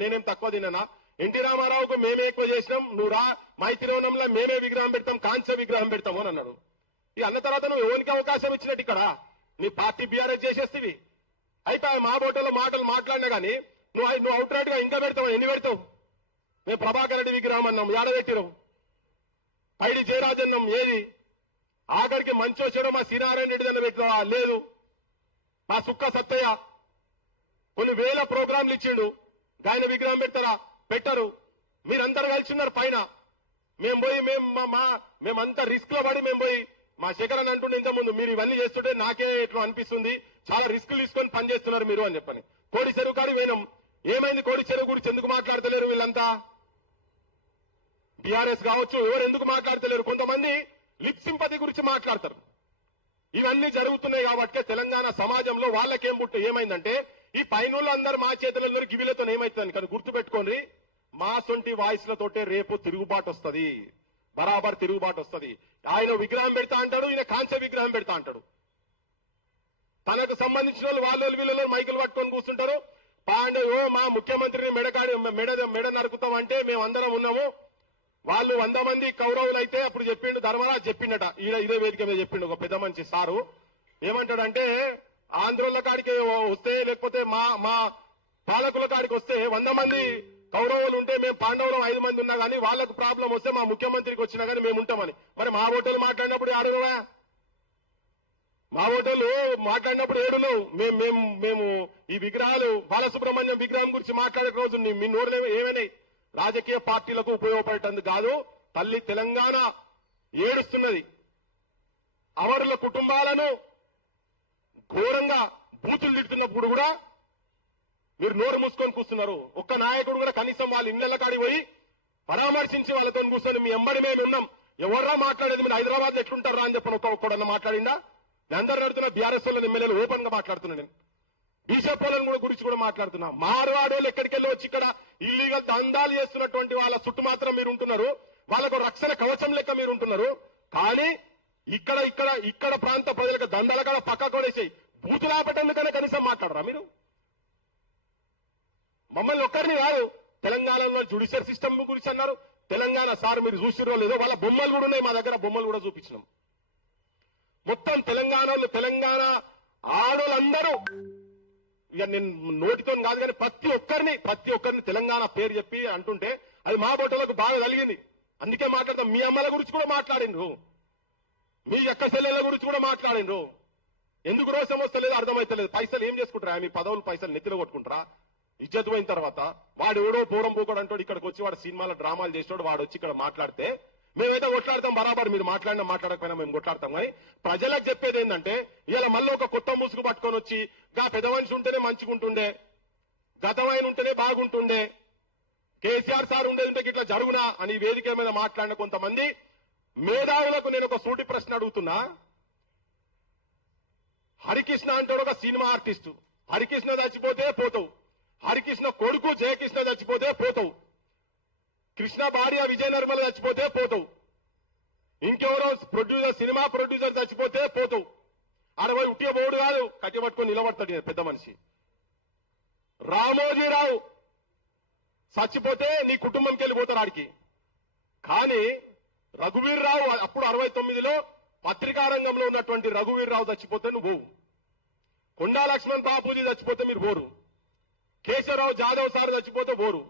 నేనేం తక్కువ తిన్నా? ఎన్టీ రామారావుకు మేమే ఎక్కువ చేసినాం, నువ్వు రా మైతిరోనంలో మేమే విగ్రహం పెడతాం, కాంస్య విగ్రహం పెడతాము అని అన్నాడు. ఈ అన్న తర్వాత నువ్వు ఎవరికి అవకాశం ఇచ్చినట్టు ఇక్కడ నీ పార్టీ బీఆర్ఎస్ చేసేస్తేవి అయిపోయి మా బోటలో మాటలు మాట్లాడినా గానీ నువ్వు అవుట్ రైట్ గా ఇంకా పెడతావు. ఎన్ని పెడతావు? మేము ప్రభాకర్ రెడ్డి విగ్రహం అన్నాం, ఏడ పెట్టిరావు? పైడి జయరాజన్నం ఏది? ఆఖరికి మంచి వచ్చాడో మా శ్రీనారాయణ రెడ్డి దాన్ని పెట్టినా లేదు. మా సుక్క సత్తయ్య కొన్ని వేల ప్రోగ్రాంలు ఇచ్చిండు, ఆయన విగ్రహం పెడతారా? పెట్టరు. మీరందరూ కలిసి ఉన్నారు పైన. మేము పోయి మేమంతా రిస్క్ లో పడి మేము పోయి మా శేఖరన్ అంటుండే ఇంతకుముందు, మీరు ఇవన్నీ చేస్తుంటే నాకే ఎట్లా అనిపిస్తుంది, చాలా రిస్కులు తీసుకొని పనిచేస్తున్నారు మీరు అని చెప్పని. కోడి చెరువు కాడికి పోయినాం. ఏమైంది? కోడి చెరువు గురించి ఎందుకు మాట్లాడతలేరు వీళ్ళంతా? బీఆర్ఎస్ కావచ్చు, ఎవరు ఎందుకు మాట్లాడతలేరు? కొంతమంది లిప్ సింపతి గురించి మాట్లాడతారు. ఇవన్నీ జరుగుతున్నాయి కాబట్టి తెలంగాణ సమాజంలో వాళ్ళకేం ఏమైందంటే ఈ పైన అందరూ మా చేతులలో గివిలతో ఏమైతుందని కానీ గుర్తుపెట్టుకోండి, మా సొంటి వాయిస్లతోటే రేపు తిరుగుబాటు వస్తుంది, బరాబర్ తిరుగుబాటు వస్తుంది. ఆయన విగ్రహం పెడతా అంటాడు, ఈయన కాంస్య విగ్రహం పెడతా అంటాడు. తనకు సంబంధించిన వాళ్ళు వీళ్ళలో మైకులు పట్టుకొని కూర్చుంటారు. పాండవు మా ముఖ్యమంత్రిని మెడ నరుకుతాం అంటే మేమందరం ఉన్నాము. వాళ్ళు 100 మంది కౌరవులు అయితే అప్పుడు చెప్పిండు, ధర్మరాజు చెప్పిండట, ఇదే వేదిక మీద చెప్పిండు ఒక పెద్ద మంచి సారు. ఏమంటాడంటే ఆంధ్రుల కాడికి వస్తే లేకపోతే మా పాలకుల కాడికి వస్తే 100 మంది కౌరవులు ఉంటే మేము పాండవులు 5 మంది ఉన్నా గానీ వాళ్ళకు ప్రాబ్లం వస్తే మా ముఖ్యమంత్రికి వచ్చినా గానీ మేము ఉంటామని. మరి మా ఓటర్లు మాట్లాడినప్పుడు అడుగువా? మా ఓటర్లు మాట్లాడినప్పుడు ఏడును మేము ఈ విగ్రహాలు బాలసుబ్రహ్మణ్యం విగ్రహం గురించి మాట్లాడే రోజు మీ నోరు ఏమైనాయి? రాజకీయ పార్టీలకు ఉపయోగపడేటందుకు కాదు. తల్లి తెలంగాణ ఏడుస్తున్నది. అమరుల కుటుంబాలను ఘోరంగా బూతులు తిడుతున్నప్పుడు కూడా మీరు నోరు మూసుకొని కూర్చున్నారు. ఒక్క నాయకుడు కూడా కనీసం వాళ్ళ ఇళ్ల కాడికి పోయి పరామర్శించి వాళ్ళతో కూర్చొని మీ ఎంబడి మేము ఉన్నాం, ఎవర్రా మాట్లాడేది, మీరు హైదరాబాద్ లో ఎట్లుంటారా అని చెప్పిన ఒక్కడన్నా మాట్లాడిందా? నేను అందరూ అడుగుతున్నా, బీఆర్ఎస్ వాళ్ళని ఎమ్మెల్యేలు ఓపెన్ గా మాట్లాడుతున్నా, నేను బీజేపీ వాళ్ళని కూడా గురించి కూడా మాట్లాడుతున్నా. మార్వాడోళ్ళు ఎక్కడికి వెళ్ళి వచ్చి ఇక్కడ ఇల్లీగల్ దందాలు చేస్తున్నటువంటి వాళ్ళ చుట్టూ మాత్రం మీరు ఉంటున్నారు, వాళ్ళకు రక్షణ కవచం లెక్క మీరు ఉంటున్నారు. కానీ ఇక్కడ ప్రాంత ప్రజలకు దందాల కూడా పక్క కొనేసి బూతులాపటందుకనే కనీసం మాట్లాడరా మీరు? మమ్మల్ని ఒక్కరిని కాదు, తెలంగాణలో జ్యుడిషియల్ సిస్టమ్ గురించి అన్నారు. తెలంగాణ సార్ మీరు చూసిరో లేదో, వాళ్ళ బొమ్మలు కూడా ఉన్నాయి మా దగ్గర, బొమ్మలు కూడా చూపించినాం. మొత్తం తెలంగాణ ఆడోళ్ళందరూ, ఇక నేను నోటితో కాదు కానీ ప్రతి ఒక్కరిని తెలంగాణ పేరు చెప్పి అంటుంటే అది మా బొట్టలకు బాగా కలిగింది. అందుకే మాట్లాడతాం. మీ అమ్మల గురించి కూడా మాట్లాడిండ్రు, మీ అక్క చెల్లెల గురించి కూడా మాట్లాడిండ్రు. ఎందుకు రోషం వస్తలేదు అర్థమైతలేదు. పైసలు ఏం చేసుకుంటారా? మీ పదవులు పైసలు నెత్తిలో కొట్టుకుంటారా? ఇజ్జత్ పోయిన తర్వాత వాడు ఎవడో పూరం పూకోడు అంటాడు, ఇక్కడికి వచ్చి వాడు సినిమాలో డ్రామాలు చేసినాడు, వాడు వచ్చి ఇక్కడ మాట్లాడితే మేమైతే కొట్లాడతాం బరాబర్. మీరు మాట్లాడినా మాట్లాడకపోయినా మేము కొట్లాడతాం. కానీ ప్రజలకు చెప్పేది ఏంటంటే ఇవాళ మళ్ళీ ఒక కొత్త ముసుగు పట్టుకొని వచ్చి గా పెద్ద మనిషి ఉంటేనే మంచిగుంటుండే, గతమైన ఉంటేనే బాగుంటుండే, కేసీఆర్ సార్ ఉండేది ఉంటే ఇట్లా జరుగునా అని వేదిక మీద మాట్లాడిన కొంతమంది మేధావులకు నేను ఒక సూటి ప్రశ్న అడుగుతున్నా. హరికృష్ణ అంటాడు ఒక సినిమా ఆర్టిస్టు, హరికృష్ణ చచ్చిపోతే పోతావు, హరికృష్ణ కొడుకు జయకృష్ణ చచ్చిపోతే పోతావు, కృష్ణ భార్య విజయ నిర్మల చచ్చిపోతే పోతావు, ఇంకెవరో ప్రొడ్యూసర్ సినిమా ప్రొడ్యూసర్ చచ్చిపోతే పోతావు. 60 ఉట్టియ బోర్డు కాదు, కట్టి పట్టుకొని నిలబడతాడు పెద్ద మనిషి. రామోజీరావు చచ్చిపోతే నీ కుటుంబంకి వెళ్ళిపోతారు ఆడికి. కానీ రఘువీర్ రావు అప్పుడు 69లో పత్రికా రంగంలో ఉన్నటువంటి రఘువీర్ రావు చచ్చిపోతే నువ్వు పోవు, కొండా లక్ష్మణ్ బాబూజీ చచ్చిపోతే మీరు పోరు, కేశవరావు జాదవ్ సార్ చచ్చిపోతే పోరు.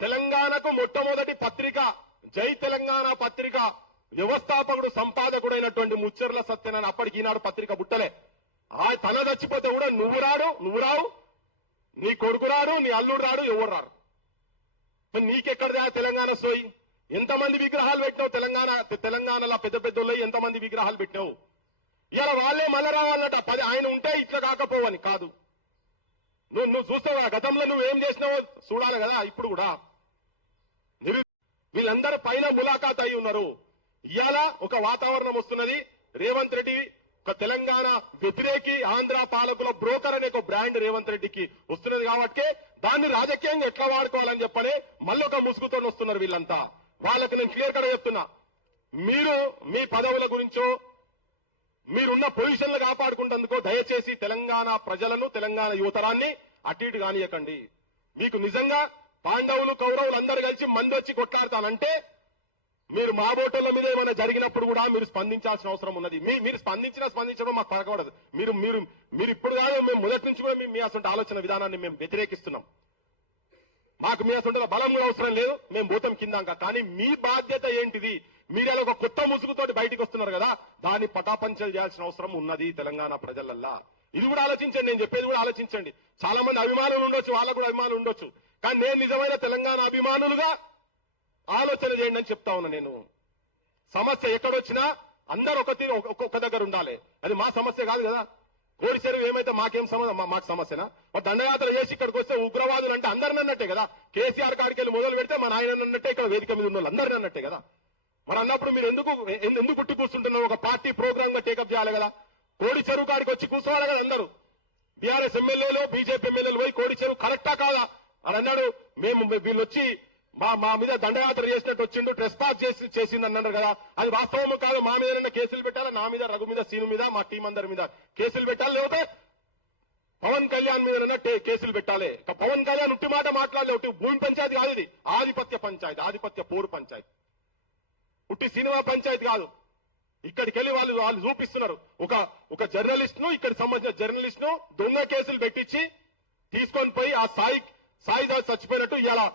తెలంగాణకు మొట్టమొదటి పత్రిక జై తెలంగాణ పత్రిక వ్యవస్థాపకుడు సంపాదకుడైనటువంటి ముచ్చర్ల సత్యనారాయణ, అప్పటికి ఈనాడు పత్రిక బుట్టలే. తన చచ్చిపోతే కూడా నువ్వు రావు, నీ కొడుకు రాడు, నీ అల్లుడు రాడు, ఎవరు రారు. నీకెక్కడదా తెలంగాణ సోయి? ఎంతమంది విగ్రహాలు పెట్టినావు తెలంగాణలో? పెద్ద పెద్దోళ్ళు ఎంతమంది విగ్రహాలు పెట్టినావు? ఇలా వాళ్ళే మళ్ళా రావాలన్నట. ఆయన ఉంటే ఇట్లా కాకపోవని కాదు. నువ్వు చూస్తావా గతంలో నువ్వేం చేసినావో చూడాలి కదా. ఇప్పుడు కూడా వీళ్ళందరూ పైన ములాఖాత్ అయి ఉన్నారు. ఇవాళ ఒక వాతావరణం వస్తున్నది. రేవంత్ రెడ్డి ఒక తెలంగాణ వ్యతిరేకి, ఆంధ్ర పాలకుల బ్రోకర్ అనే ఒక బ్రాండ్ రేవంత్ రెడ్డికి వస్తున్నది కాబట్టి దాన్ని రాజకీయంగా ఎట్లా వాడుకోవాలని చెప్పని మళ్ళీ ఒక ముసుగుతో వస్తున్నారు వీళ్ళంతా. వాళ్ళకి నేను క్లియర్ గా చెప్తున్నా, మీరు మీ పదవుల గురించో మీరున్న పొజిషన్లు కాపాడుకుంటేందుకో దయచేసి తెలంగాణ ప్రజలను, తెలంగాణ యువతరాన్ని అటు ఇటు కానియకండి. మీకు నిజంగా పాండవులు కౌరవులు అందరు కలిసి మంది వచ్చి కొట్లాడతానంటే మీరు మా బోటోళ్ళ మీద ఏమైనా జరిగినప్పుడు కూడా మీరు స్పందించాల్సిన అవసరం ఉన్నది. మీరు స్పందించడం మాకు పడకూడదు. మీరు మీరు మీరు ఇప్పుడు కాదు, మేము మొదటి నుంచి కూడా మీ అసలు ఆలోచన విధానాన్ని మేము వ్యతిరేకిస్తున్నాం. మాకు మీ అసలు బలం కూడా అవసరం లేదు, మేము భూతం కిందాక. కానీ మీ బాధ్యత ఏంటిది? మీరు ఇలా ఒక కొత్త ముసుగుతోటి బయటికి వస్తున్నారు కదా, దాన్ని పటాపంచలు చేయాల్సిన అవసరం ఉన్నది తెలంగాణ ప్రజలల్లా. ఇది కూడా ఆలోచించండి, నేను చెప్పేది కూడా ఆలోచించండి. చాలా మంది అభిమానులు ఉండొచ్చు, వాళ్ళకు కూడా అభిమానులు ఉండొచ్చు, కానీ నేను నిజమైన తెలంగాణ అభిమానులుగా ఆలోచన చేయండి అని చెప్తా ఉన్నా. నేను సమస్య ఎక్కడొచ్చినా అందరు ఒక తీరు ఒక్కొక్క దగ్గర ఉండాలి. అది మా సమస్య కాదు కదా. కోడి చెరువు ఏమైతే మాకేం మాకు సమస్యనా? దండయాత్ర చేసి ఇక్కడికి వస్తే ఉగ్రవాదులు అంటే అందరిని అన్నట్టే కదా. కేసీఆర్ కాడికి వెళ్ళి మొదలు పెడితే మా నాయన అన్నట్టే, ఇక్కడ వేదిక మీద ఉన్న వాళ్ళు అందరిని అన్నట్టే కదా. మరి అన్నప్పుడు మీరు ఎందుకు పుట్టి కూర్చుంటున్నారు? ఒక పార్టీ ప్రోగ్రామ్ గా టేకప్ చేయాలి కదా. కోడి చెరువు కాడికి వచ్చి కూర్చోవాలి కదా అందరూ. బీఆర్ఎస్ ఎమ్మెల్యేలు బీజేపీ ఎమ్మెల్యేలు పోయి కోడి చెరువు కరెక్టా కాదా అని అన్నాడు. మేము వీళ్ళు వచ్చి మా మీద దండయాత్ర చేసినట్టు వచ్చిండు, ట్రెస్ పాస్ చేసింది అన్నారు కదా. అది వాస్తవం కాదు. మా మీద కేసులు పెట్టాలి, నా మీద, రఘు మీద, సీను మీద, మా టీం అందరి మీద కేసులు పెట్టాలి. లేకపోతే పవన్ కళ్యాణ్ మీద కేసులు పెట్టాలి. పవన్ కళ్యాణ్ ఉట్టి మాట మాట్లాడలే. ఉట్టి భూమి పంచాయతీ కాదు, ఇది ఆధిపత్య పంచాయతీ, ఆధిపత్య పోరు పంచాయతీ, ఉట్టి సినిమా పంచాయతీ కాదు. ఇక్కడికి వెళ్ళి వాళ్ళు చూపిస్తున్నారు. ఒక జర్నలిస్ట్ ను, ఇక్కడ సంబంధించిన జర్నలిస్ట్ ను దొంగ కేసులు పెట్టించి తీసుకొని పోయి ఆ సాయి చచ్చిపోయినట్టు ఇలా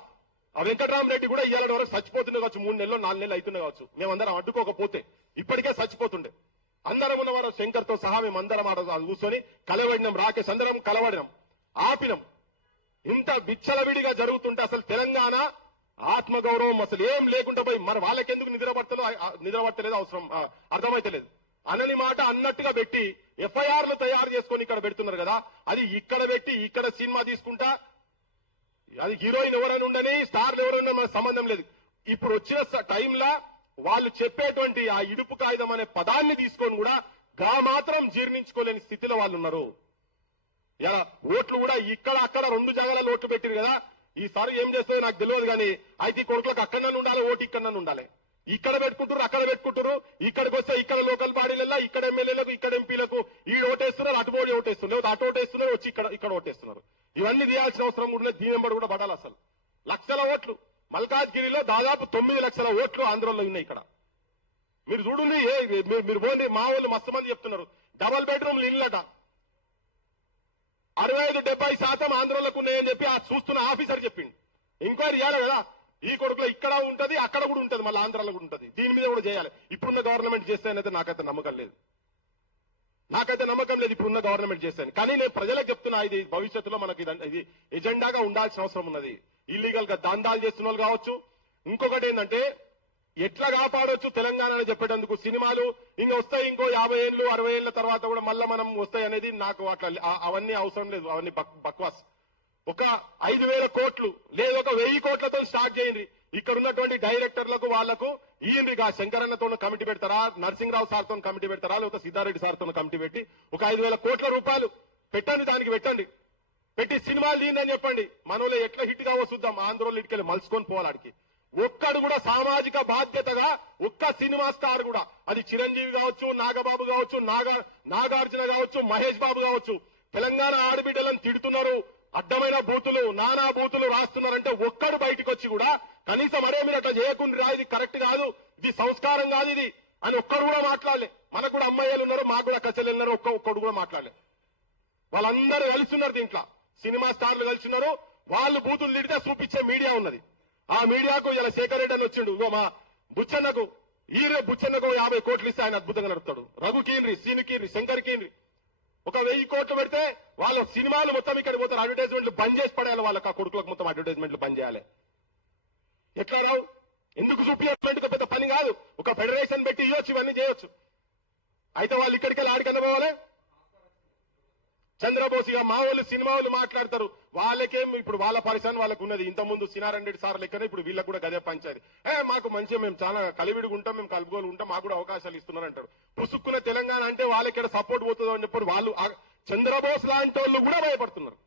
ఆ వెంకటరామరెడ్డి కూడా ఇవాళ వరకు చచ్చిపోతుండే కావచ్చు. 3 నెలలు 4 నెలలు అవుతుండే కావచ్చు. మేమందరం అడ్డుకోకపోతే ఇప్పటికే చచ్చిపోతుండే. అందరం ఉన్నవారు శంకర్ తో సహా మేమందరం కూర్చొని కలవడినాం. రాకేష్ అందరం కలవడినాం, ఆపినాం. ఇంత విచ్చలవిడిగా జరుగుతుంటే అసలు తెలంగాణ ఆత్మగౌరవం అసలు ఏం లేకుండా పోయి మరి వాళ్ళకెందుకు నిద్రపట్టలేదు అవసరం అర్థమైతలేదు. అనని మాట అన్నట్టుగా పెట్టి ఎఫ్ఐఆర్లు తయారు చేసుకొని ఇక్కడ పెడుతున్నారు కదా. అది ఇక్కడ పెట్టి ఇక్కడ సినిమా తీసుకుంటా, అది హీరోయిన్ ఎవరైనా ఉండని, స్టార్లు ఎవరైనా మనకు సంబంధం లేదు. ఇప్పుడు వచ్చిన టైంలో వాళ్ళు చెప్పేటువంటి ఆ ఇడుపు కాగితం అనే పదాన్ని తీసుకొని కూడా మాత్రం జీర్ణించుకోలేని స్థితిలో వాళ్ళు ఉన్నారు. ఇలా ఓట్లు కూడా ఇక్కడ అక్కడ 2 జాగాలలో ఓట్లు పెట్టిరు కదా. ఈసారి ఏం చేస్తుందో నాకు తెలియదు, కానీ అయితే కొడుకులకు అక్కడ ఉండాలి, ఓటు ఇక్కడ ఉండాలి. ఇక్కడ పెట్టుకుంటారు, అక్కడ పెట్టుకుంటారు. ఇక్కడికి వస్తే ఇక్కడ లోకల్ బాడీలలో ఇక్కడ ఎమ్మెల్యేలకు, ఇక్కడ ఎంపీలకు ఈ ఓటేస్తున్నారు, అటు బోడి ఓటేస్తున్నారు, లేదా అటు ఓటేస్తున్నారు, వచ్చి ఇక్కడ ఓటేస్తున్నారు. ఇవన్నీ తీయాల్సిన అవసరం కూడా దీని వెంబడి కూడా పడాలి. అసలు లక్షల ఓట్లు మల్కాజ్గిరిలో దాదాపు 9 లక్షల ఓట్లు ఆంధ్రలో ఉన్నాయి. ఇక్కడ మీరు చూడండి, మీరు పోండి, మా వాళ్ళు మస్తు మంది చెప్తున్నారు. డబల్ బెడ్రూమ్లు ఇళ్ళట 65-70% ఆంధ్రలోకి ఉన్నాయని చెప్పి ఆ చూస్తున్న ఆఫీసర్ చెప్పిండు. ఎంక్వైరీ చేయాలి కదా. ఈ కొడుకులో ఇక్కడ ఉంటది, అక్కడ కూడా ఉంటది, మళ్ళీ ఆంధ్రాలో కూడా ఉంటది. దీని మీద కూడా చేయాలి. ఇప్పుడున్న గవర్నమెంట్ చేస్తానైతే నాకైతే నమ్మకం లేదు. ఇప్పుడున్న గవర్నమెంట్ చేస్తాను. కానీ నేను ప్రజలకు చెప్తున్నా, ఇది భవిష్యత్తులో మనకి ఇది ఎజెండాగా ఉండాల్సిన అవసరం ఉన్నది. ఇల్లీగల్ గా దందాలు చేస్తున్న వాళ్ళు కావచ్చు. ఇంకొకటి ఏంటంటే ఎట్లా కాపాడొచ్చు తెలంగాణ అని చెప్పేటందుకు సినిమాలు ఇంక వస్తాయి, ఇంకో 50 ఏళ్ళు 60 ఏళ్ల తర్వాత కూడా మళ్ళా మనం వస్తాయి అనేది నాకు అట్లా అవన్నీ అవసరం లేదు. అవన్నీ బక్వాస్. ఒక 5,000 కోట్లు లేదు, ఒక 1000 కోట్లతో స్టార్ట్ చేయండి. ఇక్కడ ఉన్నటువంటి డైరెక్టర్లకు వాళ్లకు ఈయనగా శంకరన్నతో కమిటీ పెడతారా, నరసింహరావు సార్తో కమిటీ పెడతారా, లేకపోతే సిద్ధారెడ్డి సార్తో కమిటీ పెట్టి ఒక 5,000 కోట్ల రూపాయలు పెట్టండి, దానికి పెట్టి సినిమాలు తీయండి చెప్పండి. మనలో ఎట్లా హిట్ గా వస్తుందాం, ఆంధ్రోళ్ళు ఇటుకెళ్ళి మలుచుకొని పోవాడికి. ఒక్కడు కూడా సామాజిక బాధ్యతగా ఒక్క సినిమా స్టార్ కూడా, అది చిరంజీవి కావచ్చు, నాగబాబు కావచ్చు, నాగార్జున కావచ్చు, మహేష్ బాబు కావచ్చు, తెలంగాణ ఆడబిడ్డలను తిడుతున్నారు, అడ్డమైన బూతులు, నానా బూతులు రాస్తున్నారంటే ఒక్కడు బయటకు వచ్చి కూడా కనీసం అరే మీరు అట్లా చేయకుండా, ఇది కరెక్ట్ కాదు, ఇది సంస్కారం కాదు ఇది అని ఒక్కడు కూడా మాట్లాడలే. మనకు కూడా అమ్మాయిలు ఉన్నారు, మాకు కూడా కచ్చలు ఉన్నారు, ఒక్కడు కూడా మాట్లాడలే. వాళ్ళందరూ కలిసి ఉన్నారు దీంట్లో, సినిమా స్టార్లు కలిసి ఉన్నారు. వాళ్ళు బూతులు తిడితే చూపించే మీడియా ఉన్నది. ఆ మీడియాకు ఇలా శేఖర్ రెడ్డి అని వచ్చిండు. ఇగో మా బుచ్చన్నకు 50 కోట్లు ఇస్తే ఆయన అద్భుతంగా నడుపుతాడు. రఘు కీన్రి, సీను కీన్రి, శంకర్ కీన్రి ఒక 1000 కోట్లు పెడితే వాళ్ళ సినిమాలు మొత్తం ఇక్కడ పోతారు. అడ్వర్టైజ్మెంట్లు బంద్ చేసి పడేయాలి. వాళ్ళకి ఆ కొడుకులకు మొత్తం అడ్వర్టైజ్మెంట్లు బంద్ చేయాలి. ఎట్లా రావు? ఎందుకు చూపించమెంట్ పెద్ద పని కాదు. ఒక ఫెడరేషన్ పెట్టి ఇవ్వచ్చు, ఇవన్నీ చేయొచ్చు. అయితే వాళ్ళు ఇక్కడికి వెళ్ళి ఆడికన్నా పోవాలి. చంద్రబోస్ ఇక మా వాళ్ళు సినిమా వాళ్ళు మాట్లాడతారు. వాళ్ళకేం ఇప్పుడు వాళ్ళ పరిశ్రమ వాళ్ళకు ఉన్నది. ఇంతకుముందు సినారెడ్డి సార్ లెక్కనే ఇప్పుడు వీళ్ళకు కూడా గదే పంచాయతీ. మాకు మంచిగా మేము చాలా కలివిడిగా ఉంటాం, మేము కలుపుకోలు ఉంటాం, మాకు కూడా అవకాశాలు ఇస్తున్నారు అంటారు. పుసుక్కున్న తెలంగాణ అంటే వాళ్ళకి ఇక్కడ సపోర్ట్ పోతుందో అని చెప్పి వాళ్ళు చంద్రబోస్ లాంటి వాళ్ళు కూడా భయపడుతున్నారు.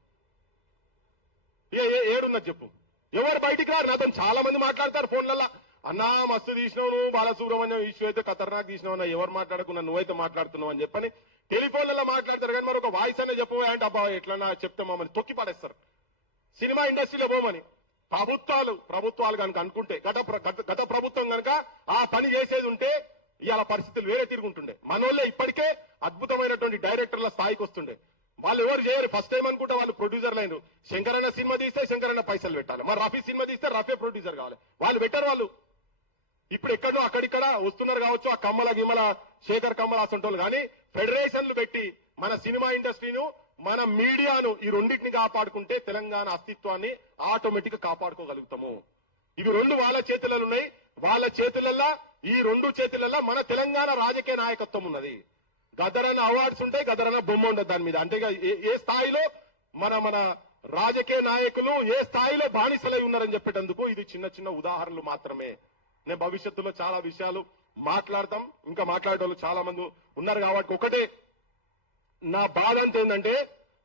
ఏడున్నది చెప్పు, ఎవరు బయటికి రారు. నాతో చాలా మంది మాట్లాడతారు ఫోన్లలో, అన్నా మస్తు తీసినావు నువ్వు, బాలసుబ్రహ్మణ్యం ఇష్యూ అయితే ఖతర్నాక్ తీసినావు, ఎవరు మాట్లాడకున్నా నువ్వైతే మాట్లాడుతున్నావు అని చెప్పని టెలిఫోన్లలో మాట్లాడతారు. కానీ మరి ఒక వాయిస్ అనే చెప్పబోయా అంటే అబ్బా ఎట్లా చెప్తే మమ్మల్ని తొక్కి పడేస్తారు. సినిమా ఇండస్ట్రీలో పోమని. ప్రభుత్వాలు కనుక అనుకుంటే గత ప్రభుత్వం కనుక ఆ పని చేసేది ఉంటే ఇవాళ పరిస్థితులు వేరే తిరుగుంటుండే. మనోళ్ళే ఇప్పటికే అద్భుతమైనటువంటి డైరెక్టర్ల స్థాయికి వస్తుండే. వాళ్ళు ఎవరు చేయరు, ఫస్ట్ టైం అనుకుంటే వాళ్ళు ప్రొడ్యూసర్లు అయినారు. శంకరన్న సినిమా తీస్తే శంకరన్న పైసలు పెట్టాలి, మరి రఫీ సినిమా తీస్తే రఫే ప్రొడ్యూసర్ కావాలి. వాళ్ళు పెట్టారు. వాళ్ళు ఇప్పుడు ఎక్కడో అక్కడిక్కడ వస్తున్నారు కావచ్చు, ఆ కమ్మల గిమ్మల శేఖర్ కమ్మల అసంటోళ్ళు. కానీ ఫెడరేషన్లు పెట్టి మన సినిమా ఇండస్ట్రీను మన మీడియాను ఈ రెండింటిని కాపాడుకుంటే తెలంగాణ అస్తిత్వాన్ని ఆటోమేటిక్ గా కాపాడుకోగలుగుతాము. ఇవి రెండు వాళ్ళ చేతులలో ఉన్నాయి. వాళ్ళ చేతులల్లా, ఈ రెండు చేతులల్లా మన తెలంగాణ రాజకీయ నాయకత్వం ఉన్నది. గదరన్న అవార్డ్స్ ఉంటాయి, గదరన్న బొమ్మ ఉండదు దాని మీద. అంటే ఏ స్థాయిలో మన రాజకీయ నాయకులు ఏ స్థాయిలో బానిసలై ఉన్నారని చెప్పేటందుకు ఇది చిన్న చిన్న ఉదాహరణలు మాత్రమే. నేను భవిష్యత్తులో చాలా విషయాలు మాట్లాడతాం, ఇంకా మాట్లాడేవాళ్ళు చాలా మంది ఉన్నారు. కాబట్టి ఒకటే నా బాధ అంత ఏంటంటే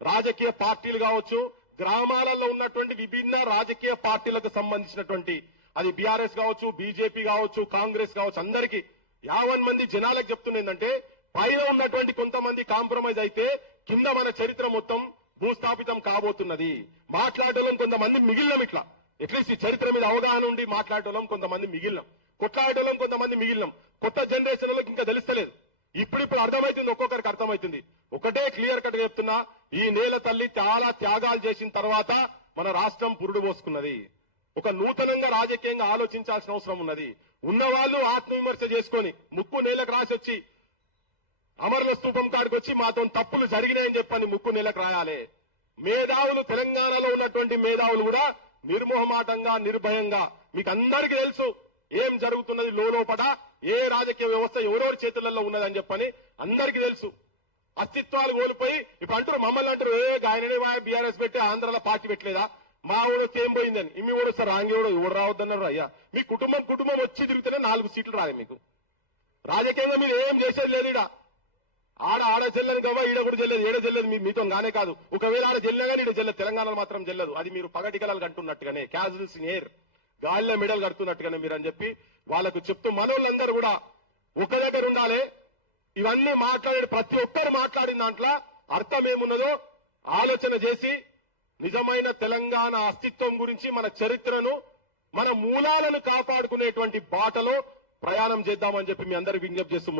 రాజకీయ పార్టీలు కావచ్చు, గ్రామాలలో ఉన్నటువంటి విభిన్న రాజకీయ పార్టీలకు సంబంధించినటువంటి, అది బీఆర్ఎస్ కావచ్చు, బీజేపీ కావచ్చు, కాంగ్రెస్ కావచ్చు, అందరికీ 50 మంది జనాలకు చెప్తున్నదంటే పైన ఉన్నటువంటి కొంతమంది కాంప్రమైజ్ అయితే కింద మన చరిత్ర మొత్తం భూస్థాపితం కాబోతున్నది. మాట్లాడడం కొంతమంది మిగిలినం, ఇట్లా అట్లీస్ట్ ఈ చరిత్ర మీద అవగాహన ఉండి మాట్లాడడం కొంతమంది మిగిలినం, కొట్లాడడం కొంతమంది మిగిలినం. కొత్త జనరేషన్ వాళ్ళకి ఇంకా తెలుస్తలేదు. ఇప్పుడు అర్థమవుతుంది, ఒక్కొక్కరికి అర్థమవుతుంది. ఒకటే క్లియర్ కట్ గా చెప్తున్నా, ఈ నేల తల్లి చాలా త్యాగాలు చేసిన తర్వాత మన రాష్ట్రం పురుడు పోసుకున్నది. ఒక నూతనంగా రాజకీయంగా ఆలోచించాల్సిన అవసరం ఉన్నది. ఉన్నవాళ్లు ఆత్మవిమర్శ చేసుకొని ముక్కు నేలకు రాసి వచ్చి అమరుల స్తూపం కాడికి వచ్చి మాతో తప్పులు జరిగినాయని చెప్పని ముక్కు నేలకు రాయాలి. మేధావులు, తెలంగాణలో ఉన్నటువంటి మేధావులు కూడా నిర్మోహమాటంగా, నిర్భయంగా, మీకు అందరికీ తెలుసు ఏం జరుగుతున్నది లోపట, ఏ రాజకీయ వ్యవస్థ ఎవరెవరి చేతులలో ఉన్నదని చెప్పని అందరికీ తెలుసు. అస్తిత్వాలు కోల్పోయి ఇప్పుడు అంటారు, మమ్మల్ని అంటారు, ఆయననే బీఆర్ఎస్ పెట్టి ఆంధ్రాలో పార్టీ పెట్టలేదా, మా ఊరు ఏం పోయిందని. ఇమ్మి కూడా సార్ రాంగి కూడా ఎవరు రావద్దన్నారు. అయ్యా మీ కుటుంబం వచ్చి తిరిగితేనే 4 సీట్లు రాదు మీకు. రాజకీయంగా మీరు ఏం చేసేది లేదు. ఆడ చెల్లని గవ్వ, ఈడ కూడా చెల్లదు, ఏడ చెల్లదు. మీతో గానే కాదు, ఒకవేళ ఆడ చెల్లె కానీ ఈడ చెల్లదు, తెలంగాణలో మాత్రం చెల్లదు. అది మీరు పగటికలాలు కంటున్నట్టుగానే, క్యాజువల్స్ ఇన్ ఎయిర్, గాలిలో మెడల్ కడుతున్నట్టుగానే మీరు అని చెప్పి వాళ్ళకు చెప్తూ, మనోళ్ళందరూ కూడా ఒక దగ్గర ఉండాలి. ఇవన్నీ మాట్లాడే ప్రతి ఒక్కరు మాట్లాడిన దాంట్లో అర్థం ఏమున్నదో ఆలోచన చేసి నిజమైన తెలంగాణ అస్తిత్వం గురించి, మన చరిత్రను, మన మూలాలను కాపాడుకునేటువంటి బాటలో ప్రయాణం చేద్దామని చెప్పి మీ అందరికి విజ్ఞప్తి చేస్తూ